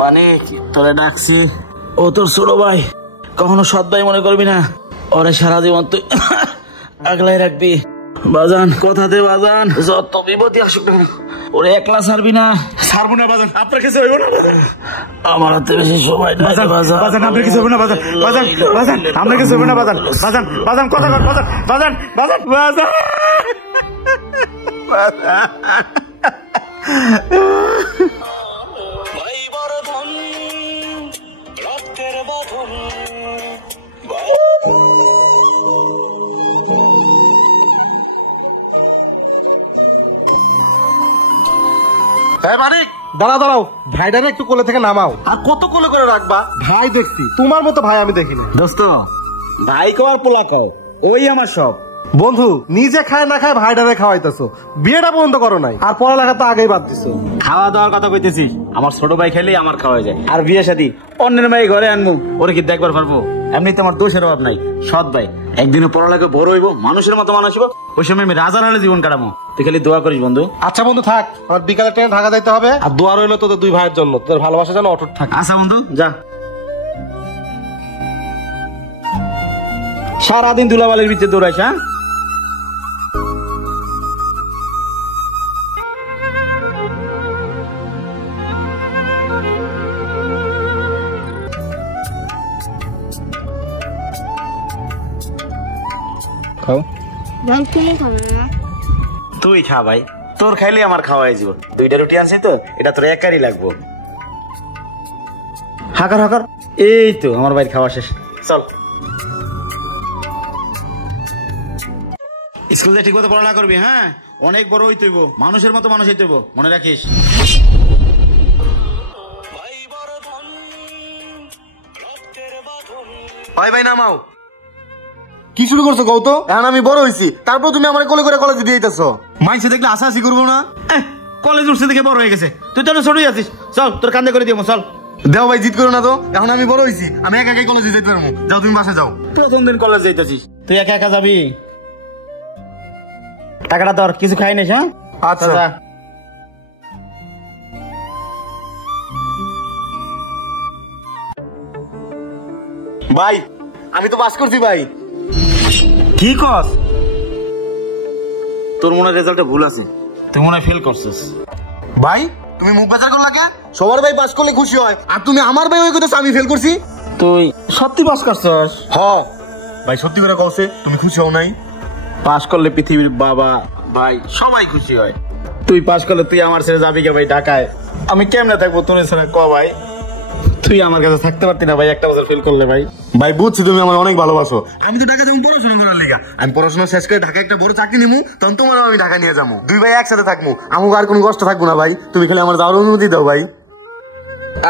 মানে তোরে ডাকছি, ও তোর ছোট ভাই, কখনো সৎ ভাই মনে করবি না, ওরে সারা জীবন তুই আগলাই রাখবি। বাজান কথা দে বাজান, যত বিপত্তি আসুক না ওরে একলা ছাড়বি না। ছাড়বো না বাজান, আপনার কিছু হইব না বাজান। আমার হাতে বেশি সময় নাই বাজান, বাজান আপনার কিছু হইব না বাজান, বাজান বাজান আপনার কিছু হইব না বাজান, বাজান বাজান কথা কর বাজান, বাজান বাজান বাজান দাঁড়া দাঁড়াও, ভাইটারে একটু কোলে থেকে নামাও। আর কত কোলে করে রাখবা? ভাই দেখছি, তোমার মতো ভাই আমি দেখিনি। দোস্ত ভাই কও আর পোলা কও, ওই আমার সব। বন্ধু নিজে খায় না খায় ভাইটারে খাওয়াইতেছো, বিয়েটা বন্ধ করো নাই, আর পড়ালেখা তো আগেই বাদ দিছো। খাওয়া দাওয়ার কথা কইতেছি, আমার ছোট ভাই খেলেই আমার খাওয়া যায়। আর বিয়ে শাদী অন্যের মাই ঘরে আনবো, ওরে কি দেখবার পারবো? এমনি তো আমার দোষের অভাব নাই, সৎ ভাই। একদিনে পড়ালেখা বড় হইব, মানুষের মতো মানুষ হইব, ওই সময় আমি রাজার হালে জীবন কাটাবো। তুই খালি দোয়া করিস বন্ধু। আচ্ছা বন্ধু থাক, আমার বিকালে ট্রেনে ঢাকা যাইতে হবে। আর দোয়া রইলো তোদের দুই ভাইয়ের জন্য, তোদের ভালোবাসা যেন অটুট থাকে। আচ্ছা বন্ধু যা। সারাদিন দুলাবালির ভিতরে দৌড়াইস। হ্যাঁ তুই খা ভাই, তোর খাইলে আমার খাওয়াই যাব। দুইটা রুটি আনছি তো, এটা তোর একারই লাগবো। হাকার হাকার, এই তো আমার ভাই খাওয়া শেষ। চল স্কুল যে ঠিক মতো পড়ালেখা করবি। হ্যাঁ অনেক বড় হইতে হইব, মানুষের মতো মানুষ হইতে হইব, মনে রাখিস। ভাই ভাই নামাও। কি শুরু করছো কও তো? এখন আমি বড় হইছি, তারপর তুমি আমার কোলে করে কলেজে দিয়ে দিতেছো। মাইসে দেখলে আশাআশি করবো না? কলেজ উঠছে দেখে বড় হয়ে গেছে, তুই তো ছোটই আছিস। চল তোর কান্দে করে দিবো, চল। দেও ভাই জিদ করো না তো, এখন আমি বড় হইছি, আমি একা একাই কলেজে যেতে পারবো। যাও তুমি বাসা যাও। প্রথম দিন কলেজ যাইতেছিস, তুই একা একা যাবি? টাকাটা ধর, কিছু খাই নিস। হ্যাঁ আচ্ছা। ভাই আমি তো পাস করছি ভাই। কি কস? তোর মনে হয় রেজাল্টে ভুল আছে, তুই মনে হয় ফেল করছিস। ভাই তুমি মুখ বেচা করলা কে? সবার ভাই পাস করলে খুশি হয়, আর তুমি আমার ভাই ওই কথা আমি ফেল করছি। তুই সত্যি পাস করছিস? হ্যাঁ ভাই সত্যি করে কওছে, তুমি খুশি হও নাই? পাস করলে পৃথিবীর বাবা ভাই সবাই খুশি হয়। তুই পাস করলে তুই আমার ছেড়ে যাবি কে ভাই ঢাকায়? আমি কেমনে থাকবো তোর ছেড়ে? ক ভাই, তুই আমার কাছে থাকতে পারতি না ভাই একটা বছর ফেল করলে? ভাই ভাই বুঝছি তুমি আমার অনেক ভালোবাসো, আমি তো ঢাকা যাবো পড়াশোনা করার লেগা। আমি পড়াশোনা শেষ করে ঢাকা একটা বড় চাকরি নিমু, তখন তোমারও আমি ঢাকা নিয়ে যাবো। দুই ভাই একসাথে থাকবো, আমাকে আর কোনো কষ্ট থাকবো না ভাই। তুমি খালি আমার যাওয়ার অনুমতি দাও ভাই।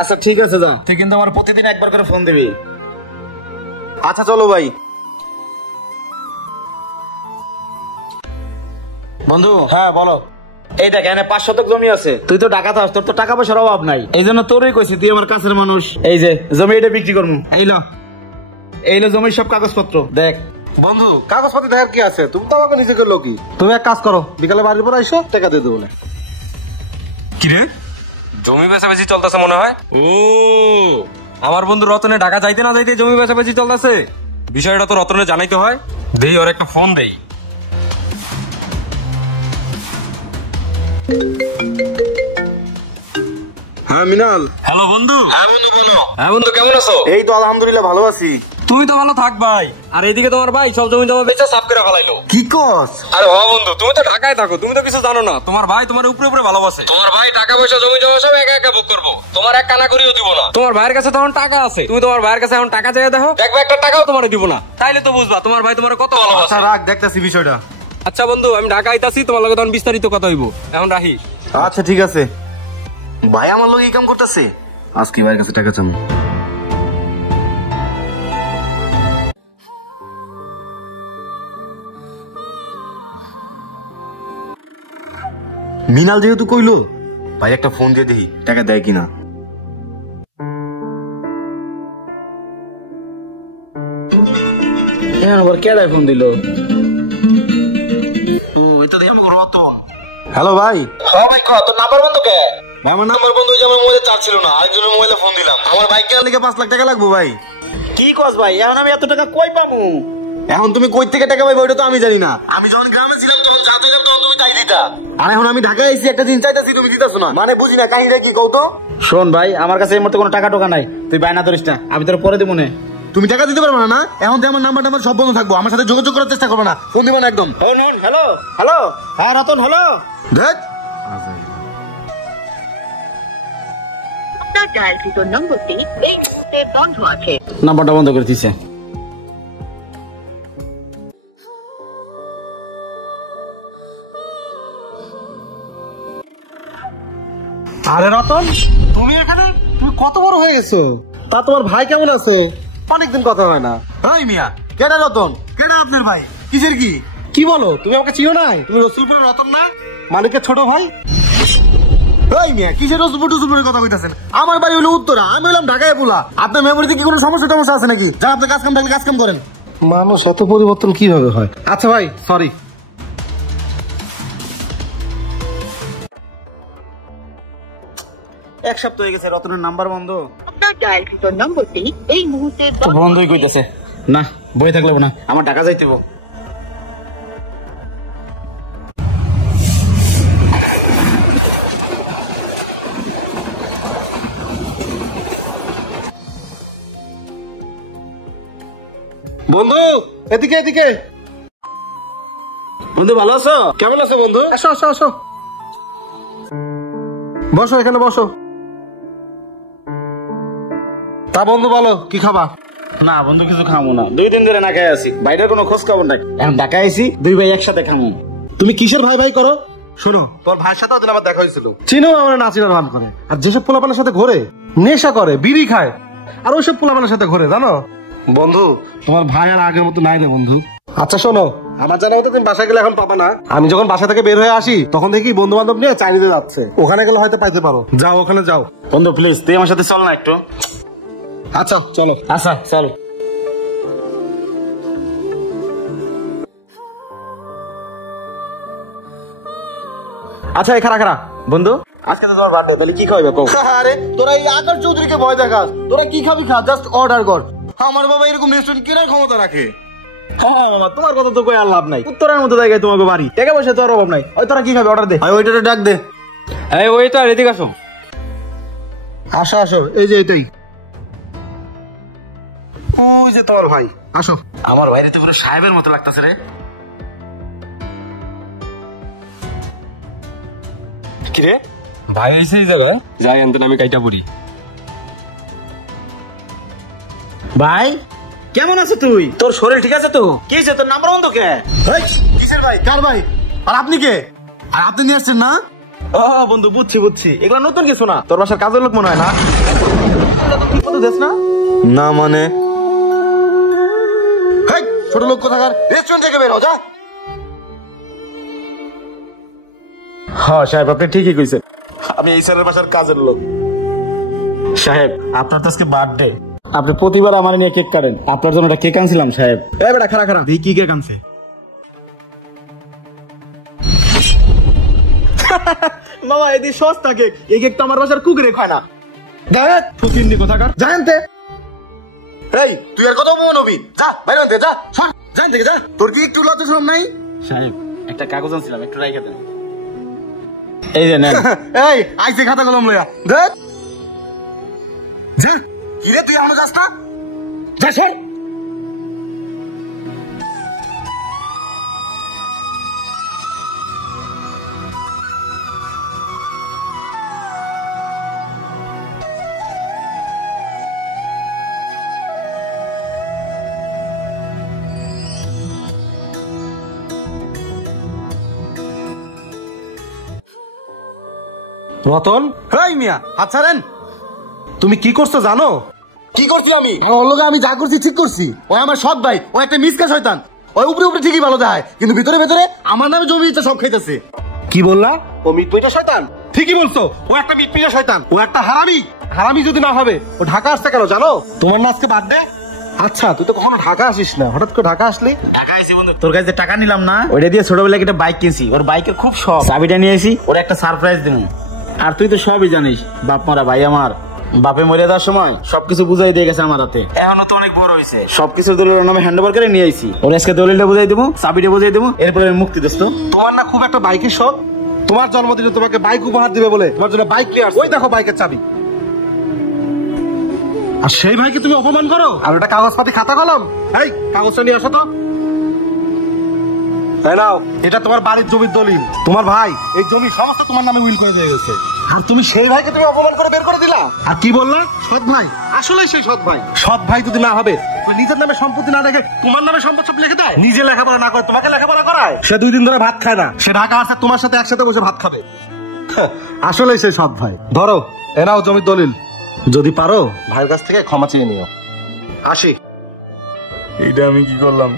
আচ্ছা ঠিক আছে যা, তুই কিন্তু আমার প্রতিদিন একবার করে ফোন দিবি। আচ্ছা চলো ভাই। বন্ধু হ্যাঁ বলো। এই দেখ এখানে 5 শতক জমি আছে, তুই তো ঢাকাতে আস, তোর তো টাকা পয়সার অভাব নাই, এই জন্য তোরই কইছি, তুই আমার কাছের মানুষ। এই যে জমি এটা বিক্রি করবো, এই লো জমির সব কাগজপত্র দেখ। বন্ধু কাগজপত্র দেখার কি আছে? তুমি তো আমাকে নিজে করলো কি? তুমি এক কাজ করো, বিকালে বাড়ির পর আইসো, টাকা দিয়ে দেবো। কি রে, জমি বেচাবেচি চলতেছে মনে হয়? ও আমার বন্ধু রতনে ঢাকা যাইতে না যাইতে জমি বেচাবেচি চলতেছে, বিষয়টা তো রতনে জানাইতে হয়। দেই ওর একটা ফোন দেই। হ্যাঁ মিনাল। হ্যালো বন্ধু। হ্যাঁ বন্ধু বলো। হ্যাঁ বন্ধু কেমন আছো? এই তো আলহামদুলিল্লাহ ভালো আছি। তুই তো ভালো থাক ভাই, আর এইদিকে তোমার ভাই সব জমি জমা বেচে সাফ করে ফেলাইলো। কি কস? আরে হ বন্ধু, তুমি তো ঢাকায় থাকো, তুমি তো কিছু জানো না। তোমার ভাই তোমার উপরে উপরে ভালোবাসে, তোমার ভাই টাকা পয়সা জমি জমা সব একা একা ভোগ করবো, তোমার এক কানা করিও দিব না। তোমার ভাইয়ের কাছে তখন টাকা আছে, তুমি তোমার ভাইয়ের কাছে এখন টাকা চেয়ে দেখো, দেখবে একটা টাকাও তোমার দিব না, তাইলে তো বুঝবা তোমার ভাই তোমার কত ভালোবাসে। আচ্ছা রাখ, দেখতেছি বিষয়টা। আচ্ছা বন্ধু আমি ঢাকা আইতাছি, তোমার লগে তখন বিস্তারিত কথা হইব, এখন রাখি। আচ্ছা ঠিক আছে। ভাই আমার লোক এই কাম করতেছে, আজকে ভাইয়ের কাছে টাকা চামু। মিনাল যেহেতু কইলো, ভাই একটা ফোন দিয়ে দেখি টাকা দেয় কিনা। আবার কেডাই ফোন দিল? এটা দেখে আমাকে রতন। হ্যালো ভাই। হ্যাঁ ভাই, তোর নাম্বার বন্ধ কে? ভাই আমার নাম্বার বন্ধ হয়ে আমার মোবাইলে চার্জ ছিল না, আরেকজনের মোবাইলে ফোন দিলাম। আমার বাইক কেনার লিগে 5 লাখ টাকা লাগবে ভাই। কি কস ভাই, এখন আমি এত টাকা কই পাবো? এখন তুমি কই থেকে টাকা পাইবে ওইটা তো আমি জানি না। আমি যখন গ্রামে ছিলাম তখন যা চাইতাম তখন তুমি তাই দিতা, আর এখন আমি ঢাকায় এসেছি একটা জিনিস চাইতাছি তুমি দিতাছো না, মানে বুঝি না কাহিনীটা কি কও তো। শোন ভাই, আমার কাছে এই মুহূর্তে কোনো টাকা টোকা নাই, তুই বায়না ধরিস না, আমি তোর পরে দেবো না। তুমি টাকা দিতে পারবে না? এখন তো আমার নাম্বার সব বন্ধ থাকবো, আমার সাথে যোগাযোগ করার চেষ্টা করবে না, ফোন দিবে না একদম। হ্যালো হ্যালো, হ্যাঁ রতন, হ্যালো। ধ্যাৎ। আপনার ডায়ালকৃত নম্বরটি এই মুহূর্তে বন্ধ আছে। নাম্বারটা বন্ধ করে দিছে। আরে রতন, তুমি এখানে? তুমি কত বড় হয়ে গেছো? তা তোমার ভাই কেমন আছে? অনেকদিন কথা হয় না। হাই মিয়া, কেডা রতন? কেডা আপনার ভাই? কিসের কি? কি বলো, তুমি আমাকে চিনো নাই? তুমি রসুলপুরের রতন না, মালিকের ছোট ভাই? এই মিয়া, কিসের রসুলপুরের কথা কইতাছেন? আমার বাড়ি হলো উত্তরা, আমি হলাম ঢাকায় পোলা। আপনার মেমোরিতে কি কোনো সমস্যা আছে নাকি? যা, আপনি কাজ কাম থাকলে কাজ কাম করেন। মানুষ এত পরিবর্তন কিভাবে হয়? আচ্ছা ভাই, সরি। এক সপ্তাহ হয়ে গেছে রতনের নাম্বার বন্ধ। আপনার ডায়ালকৃত নম্বরটি এই মুহূর্তে বন্ধই কইতেছে না, বই থাকলে না, আমার টাকা যাইতে হবে। বন্ধু, এদিকে এদিকে। বন্ধু ভালো আছো? কেমন আছো বন্ধু? আসো আসো আসো, বসো এখানে বসো। তা বন্ধু বলো, কি খাবা? না বন্ধু, কিছু খাবো না, 2 দিন ধরে না খাই আছি, বাইরের কোনো খোঁজ খবর নাই। এখন ঢাকায় আইছি, 2 ভাই একসাথে খাবো। তুমি কিসের ভাই ভাই করো? শোনো, তোর ভাইয়ের সাথে ওদিন আমার দেখা হয়েছিল। চিনো আমার নাচিনার ভান করে, আর যেসব পোলাপানের সাথে ঘোরে, নেশা করে, বিড়ি খায়, আর ওইসব পোলাপানের সাথে ঘোরে, জানো বন্ধু? তোমার ভাই আর আগের মতো নাই রে বন্ধু। আচ্ছা শোনো, আমার জানা মতো তুমি বাসায় গেলে এখন পাবা না। আমি যখন বাসা থেকে বের হয়ে আসি তখন দেখি বন্ধু বান্ধব নিয়ে চাইনিজে যাচ্ছে, ওখানে গেলে হয়তো পাইতে পারো। যাও, ওখানে যাও। বন্ধু প্লিজ, তুই আমার সাথে চল না একটু। আচ্ছা চলো। আচ্ছা চল। আচ্ছা এই খারা বন্ধু, আজকে তো তোমার বার্থডে, তাহলে কি খাওয়াবে কও? আরে তোরা এই আকাশ চৌধুরীকে ভয় দেখাস, তোরা কি খাবি খা, জাস্ট অর্ডার কর। আমার বাবা এরকম রেস্টুরেন্ট কেনার ক্ষমতা রাখে। হ্যাঁ মামা, তোমার কথা তো কই আর লাভ নাই, উত্তরের মতো জায়গায় তোমাকে বাড়ি, টাকা পয়সা তো আর অভাব নাই। ওই তোরা কি খাবে, অর্ডার দে। আর ওইটারে ডাক দে। এই ওই তো এদিকে আসো। আসো আসো, এই যে এটাই, ওই যে তোমার ভাই, আসো। আমার বাইরে তো পুরো সাহেবের মতো লাগতেছে রে। কি রে ভাই, এসে যাবে? যাই আনতেন, আমি কাইটা পড়ি। ভাই কেমন আছো তুই? তোর শরীর ঠিক আছে তো? কি হয়েছে, তোর নাম্বার বন্ধ কে? এই, কিসের ভাই, কার ভাই? আর আপনি কে? আর আপনি নিয়ে আসছেন না? ও বন্ধু, বুঝছি, এগুলো নতুন কিছু না, তোর বাসার কাজের লোক মনে হয় না? ঠিক মতো দেশ না? না মানে হেই, ছোট লোক কোথাকার, রেস্টুরেন্ট থেকে বের হও, যা। হ্যাঁ সাহেব, আপনি ঠিকই কইছেন, আমি এই স্যারের বাসার কাজের লোক। সাহেব আপনার তো আজকে বার্থডে, আপনি প্রতিবার আমার নিয়ে কেক কাটেন, আপনার জন্য একটা কেক আনছিলাম সাহেব। এই বেটা খারা দেখি কি কেক আনছে। মামা এদি সস্তা কেক, এই কেক তো আমার বাসার কুকুরে খায় না। দেখ ফুকিন্নি কোথাকার, জানতে। এই তুই আর কত অপমান হবি, যা বাইরে আনতে, যা সর, জান থেকে যা। তোর কি একটু লজ্জা শরম নাই? সাহেব একটা কাগজ আনছিলাম, একটু রাইখা দেন। এই যে নেন। এই আইছে খাতা কলম লইয়া, দেখ যে কি রে, তুই এখনো যাস না? যা সর। রতন, হেই মিয়া, হাত ছাড়েন। তুমি কি করছো জানো? কি করছি আমি? ওর লগে আমি যা করছি ঠিক করছি। ও আমার সৎ ভাই, ও একটা মিসকা শয়তান। ওই উপরে উপরে ঠিকই ভালো দেখায়, কিন্তু ভিতরে ভিতরে আমার নামে জমি ইচ্ছা সব খাইতেছে। কি বললা? ও মিটপিটা শয়তান? ঠিকই বলছো, ও একটা মিটপিটা শয়তান, ও একটা হারামি। হারামি যদি না হবে, ও ঢাকা আসছে কেন জানো? তোমার না আজকে বার্থডে? আচ্ছা, তুই তো কখনো ঢাকা আসিস না, হঠাৎ করে ঢাকা আসলি? টাকা আইছি বন্ধু, তোর কাছে টাকা নিলাম না, ওইটা দিয়ে ছোটবেলায় একটা বাইক কিনছি, ওর বাইকের খুব শখ, চাবিটা নিয়ে এসি, ওর একটা সারপ্রাইজ দেবো। আর তুই তো সবই জানিস, বাপ মারা ভাই আমার। বাপে মরে যাওয়ার সময় সবকিছু বুঝাই দিয়ে গেছে আমার হাতে। এখনো তো অনেক বড় হয়েছে, সবকিছু দলিলের নামে হ্যান্ড ওভার করে নিয়ে আইছি। ওর আজকে দলিলটা বুঝাই দেবো, চাবিটা বুঝাই দেবো, এরপরে মুক্তি দোস্ত। তোমার না খুব একটা বাইকের শখ, তোমার জন্মদিনে তোমাকে বাইক উপহার দিবে বলে তোমার জন্য বাইক নিয়ে আসছে। ওই দেখো বাইকের চাবি। আর সেই ভাইকে তুমি অপমান করো। আর ওটা কাগজপাতি খাতা কলম, এই কাগজটা নিয়ে আসো তো। এই নাও, এটা তোমার বাড়ির জমির দলিল। তোমার ভাই এই জমি সমস্ত তোমার নামে উইল করে দিয়ে গেছে। আর তুমি সেই ভাইকে তুমি অপমান করে বের করে দিলা। আর কি বললে? সৎ ভাই। আসলে সেই সৎ ভাই। সৎ ভাই যদি না হবে, তুই নিজের নামে সম্পত্তি না রেখে তোমার নামে সম্পদ সব লিখে দেয়। নিজে লেখাপড়া না করে তোমাকে লেখাপড়া করায়। সে 2 দিন ধরে ভাত খায় না, সে ঢাকা আসে তোমার সাথে একসাথে বসে ভাত খাবে। আসলে সেই সৎ ভাই। ধরো, এ নাও জমির দলিল। যদি পারো ভাইয়ের কাছ থেকে ক্ষমা চেয়ে নিও। আসি। এইটা আমি কি করলাম?